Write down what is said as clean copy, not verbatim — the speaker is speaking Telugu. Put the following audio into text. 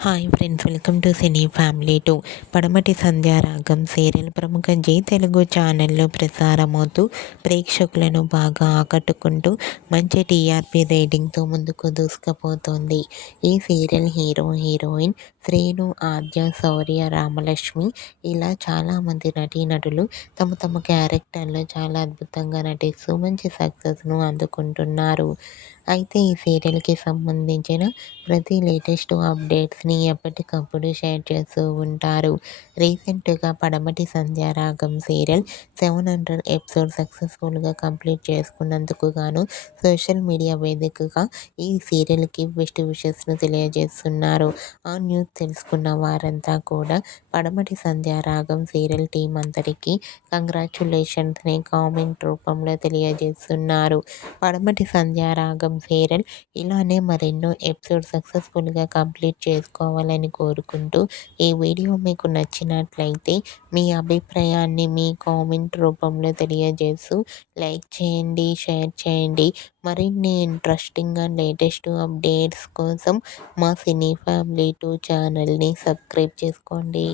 Hi friends, welcome to cine family 2. పడమటి సంధ్యారాగం సీరియల్ ప్రముఖ జీ తెలుగు ఛానల్లో ప్రసారమవుతూ ప్రేక్షకులను బాగా ఆకట్టుకుంటూ మంచి టీఆర్పీ రేటింగ్తో ముందుకు దూసుకుపోతోంది. ఈ సీరియల్ హీరోయిన్ శ్రీను, ఆద్య, శౌర్య, రామలక్ష్మి ఇలా చాలామంది నటీనటులు తమ క్యారెక్టర్లో చాలా అద్భుతంగా నటిస్తూ మంచి సక్సెస్ను అందుకుంటున్నారు. అయితే ఈ సీరియల్కి సంబంధించిన ప్రతి లేటెస్ట్ అప్డేట్స్ని ఎప్పటికప్పుడు షేర్ చేస్తూ ఉంటారు. రీసెంట్గా పడమటి సంధ్యారాగం సీరియల్ 700 ఎపిసోడ్ సక్సెస్ఫుల్గా కంప్లీట్ చేసుకున్నందుకు గాను సోషల్ మీడియా వేదికగా ఈ సీరియల్కి బెస్ట్ విషెస్ను తెలియజేస్తున్నారు. ఆ న్యూస్ తెలుసుకున్న వారంతా కూడా పడమటి సంధ్యారాగం సీరియల్ టీం అందరికీ కంగ్రాచ్యులేషన్స్ని కామెంట్ రూపంలో తెలియజేస్తున్నారు. పడమటి సంధ్యారాగం సీరియల్ ఇలానే మరెన్నో ఎపిసోడ్ సక్సెస్ఫుల్గా కంప్లీట్ చేసుకోవాలని కోరుకుంటూ ఈ వీడియో మీకు నచ్చినట్లయితే మీ అభిప్రాయాన్ని మీ కామెంట్ రూపంలో తెలియజేస్తూ లైక్ చేయండి, షేర్ చేయండి. మరిన్ని ఇంట్రెస్టింగ్ అండ్ లేటెస్ట్ అప్డేట్స్ కోసం మా సినీ ఫ్యామిలీ 2 ఛానల్ని సబ్స్క్రైబ్ చేసుకోండి.